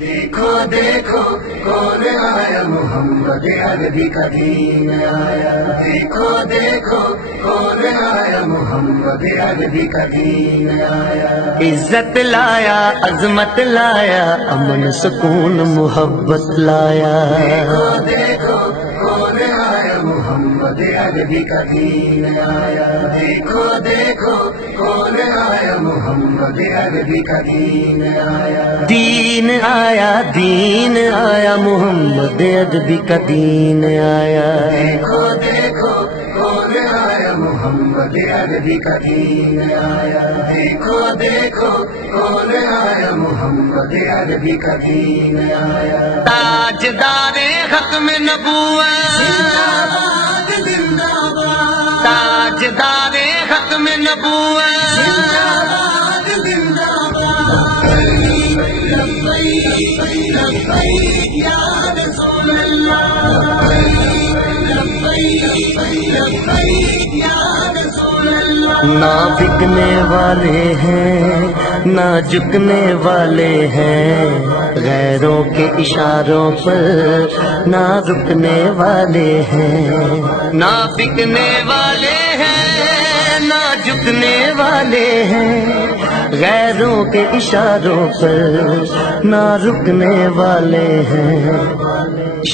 دیکھو دیکھو کون آیا، محمد عربی کا دین آیا۔ دیکھو دیکھو کون آیا، محمد عربی کا دین آیا۔ عزت لایا، عظمت لایا، امن سکون محبت لایا۔ دیکھو دیکھو کون آیا، محمد عربی کا دین آیا۔ دیکھو دیکھو کون آیا، محمد عربی کا دین آیا۔ دین آیا، دین آیا، محمد عربی کا دین آیا۔ دیکھو دیکھو کون آیا، محمد عربی کا دین آیا۔ دیکھو دیکھو کون آیا، محمد عربی کا دین آیا۔ تاجدار ختم نبوت، زندہ باد زندہ باد، تاجدار ختم نبوت، زندہ باد زندہ باد۔ لبیک لبیک یا رسول اللہ، لبیک لبیک یا رسول اللہ۔ نہ بکنے والے ہیں نہ جھکنے والے ہیں، غیروں کے اشاروں پر نہ رکنے والے ہیں۔ نہ بکنے والے ہیں نہ جھکنے والے ہیں، غیروں کے اشاروں پر نہ رکنے والے ہیں۔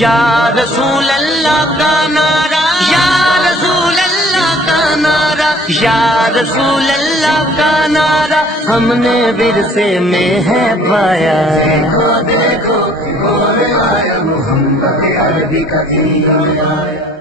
یا رسول اللہ کا نعرہ، یا رسول اللہ کا نعرہ، یا رسول اللہ کا نعرہ ہم نے ورثے میں ہے پایا۔ دیکھو دیکھو کون آیا، محمد عربی کا دین آیا۔